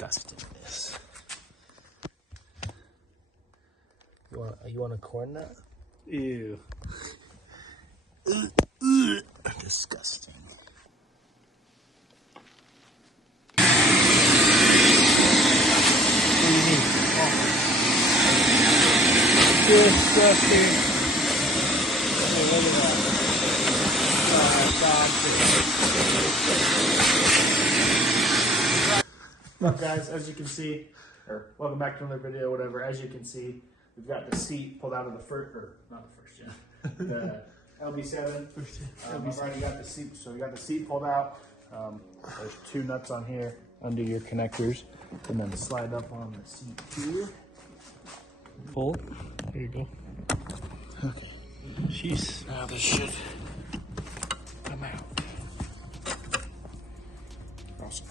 disgustingness. You want a corn nut? Ew. Disgusting. What do you mean? Disgusting. Hey, look at that. Guys, as you can see, or welcome back to another video, whatever. As you can see, we've got the seat pulled out of the first, or not the first gen, the LB7. I've already got the seat, so we got the seat pulled out. There's two nuts on here under your connectors, and then slide up on the seat here. Pull. There you go. Okay. Jeez. Now this should come out. Awesome.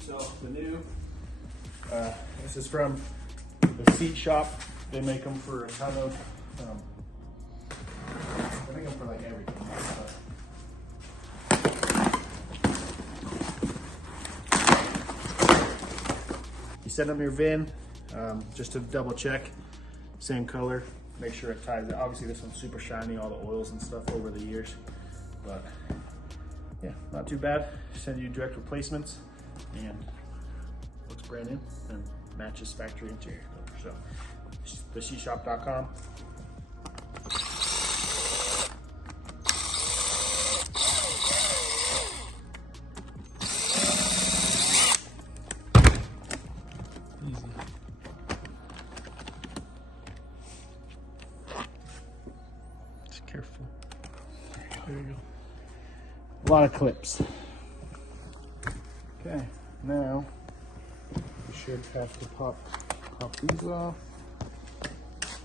So the new, this is from the seat shop. They make them for a ton of, they make them for like everything. You send them your VIN, just to double check, same color, make sure it ties. Obviously this one's super shiny, all the oils and stuff over the years, but yeah, not too bad. Send you direct replacements and looks brand new and matches factory interior. So thesheetshop.com. Easy. Just careful. There you go. A lot of clips. Okay, now we should have to pop these off.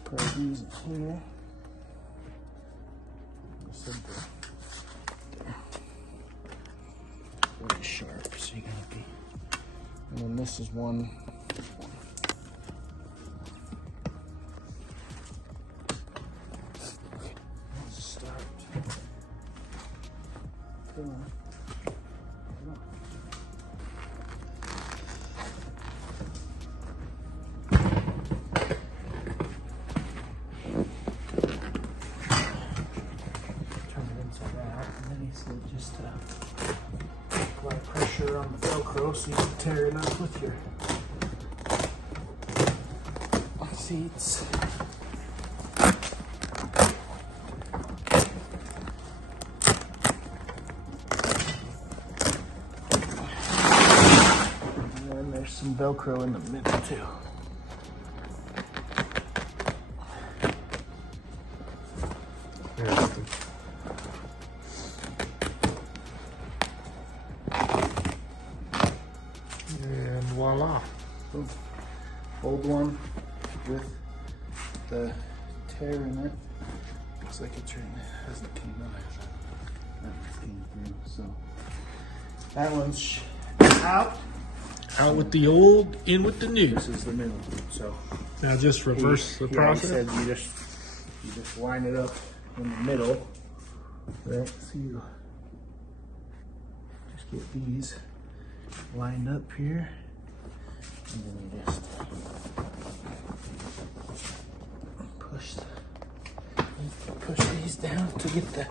Put these in here. Simple. Very sharp, so you gotta be. And then this is one. Okay, let's start. Come on. Just apply pressure on the Velcro so you can tear it up with your seats. And then there's some Velcro in the middle too. And voila. Boom. Old one with the tear in it. Looks like it hasn't came out. That came through. So that one's out. Out with the old, in with the new. This is the new one. So Now just reverse the process. He said you just line it up in the middle. Right. So you just get these lined up here, and then you just push these down to get the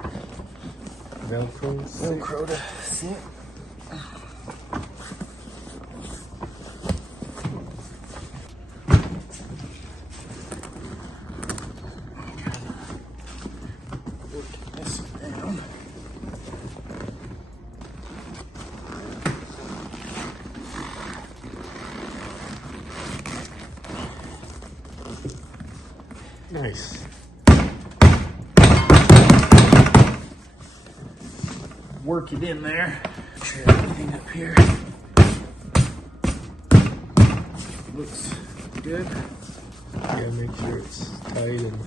Velcro to sit. Work this down. Nice. Work it in there. Try everything up here. Looks good. Yeah, make sure it's tight and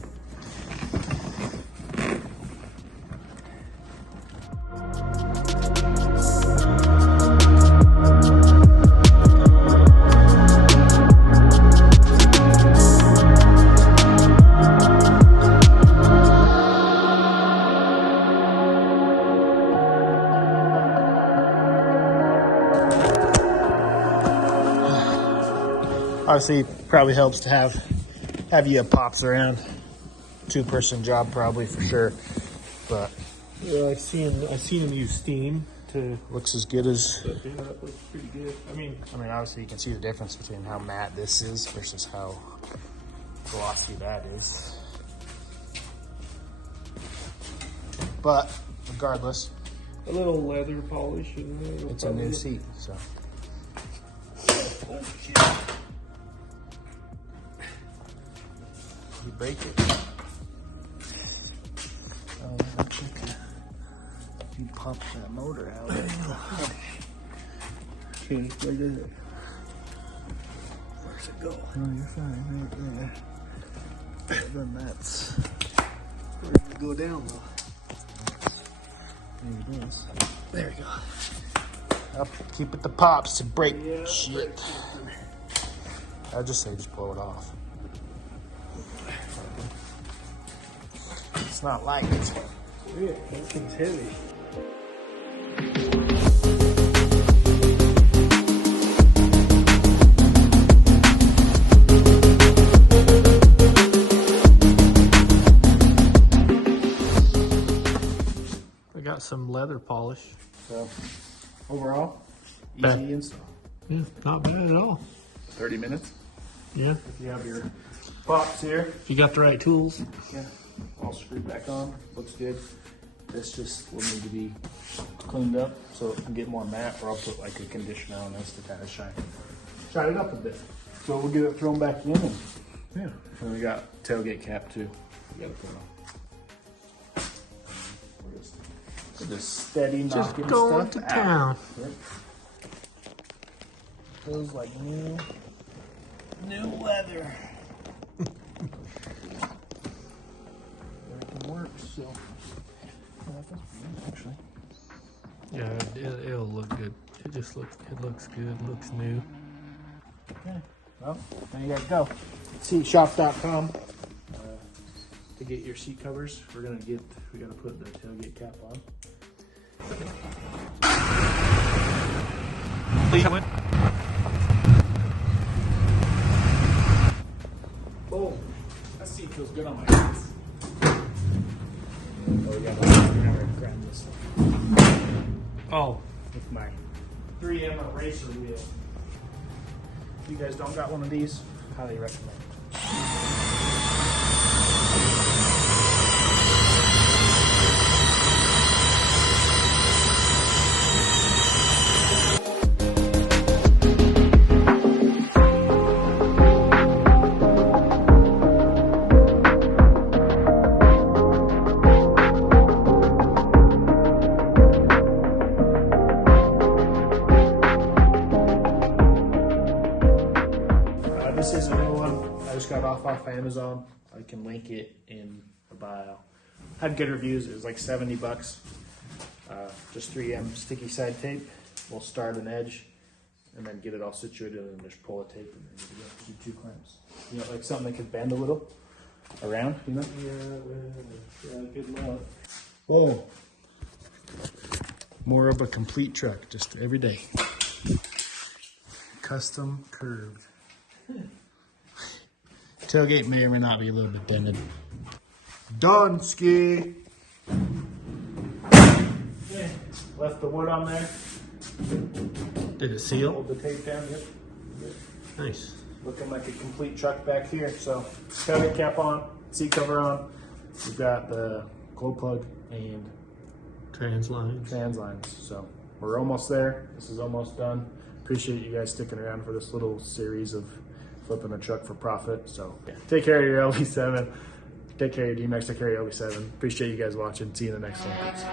Obviously, probably helps to have you pops around. 2-person job probably for sure, but Yeah, I've seen him use steam to. looks as good as. But yeah, that looks pretty good. I mean, obviously you can see the difference between how matte this is versus how glossy that is. But regardless, A little leather polish in there. it's a new seat, so. Oh shit! You break it. You pop that motor out. Okay, where does it? Where's it go? Oh, you're fine, right there. Then that's where it go down though. There it is. There we go. Up, keep it the pops to break shit. I just say just blow it off. It's not like it. Yeah, that thing's heavy. I got some leather polish. So, overall, Bad. easy install. Yeah, not bad at all. 30 minutes. Yeah, If you have your pops here, if you got the right tools. yeah, all screwed back on. Looks good. This just will need to be cleaned up so it can get more matte, or I'll put like a conditioner on this to kind of shine it up a bit. So we'll get it thrown back in, and yeah. And we got tailgate cap too. We gotta put on. We're just steady Just knocking going stuff to out. town. Yep. Feels like new leather. Everything works, so yeah, that feels pretty good, actually. Yeah, it'll look good. It looks good. Looks new. Okay, well, there you guys go. Seatshop.com to get your seat covers. We gotta put the tailgate cap on. Boom. That seat feels good on my hands. Oh, we gotta grab this one Oh, with my 3M eraser wheel. If you guys don't got one of these, highly recommend. This is a new one. I just got off Amazon. I can link it in the bio. Had good reviews. It was like $70. Just 3M sticky side tape. We'll start an edge and then get it all situated and then just pull a tape and then do 2 clamps. You know, like something that could bend a little around, you know? yeah, good luck. Whoa. More of a complete truck, just every day. Custom curved. Tailgate may or may not be a little bit dented. Done, ski. Okay. Left the wood on there. Did it seal? Hold the tape down. Yep. Nice. Looking like a complete truck back here. So tailgate cap on, seat cover on. We've got the glow plug and Trans lines. trans lines. So we're almost there. This is almost done. Appreciate you guys sticking around for this little series of flipping a truck for profit. So yeah, take care of your LV7. Take care of your D-Max. Take care of your LV7. Appreciate you guys watching. See you in the next one. Peace.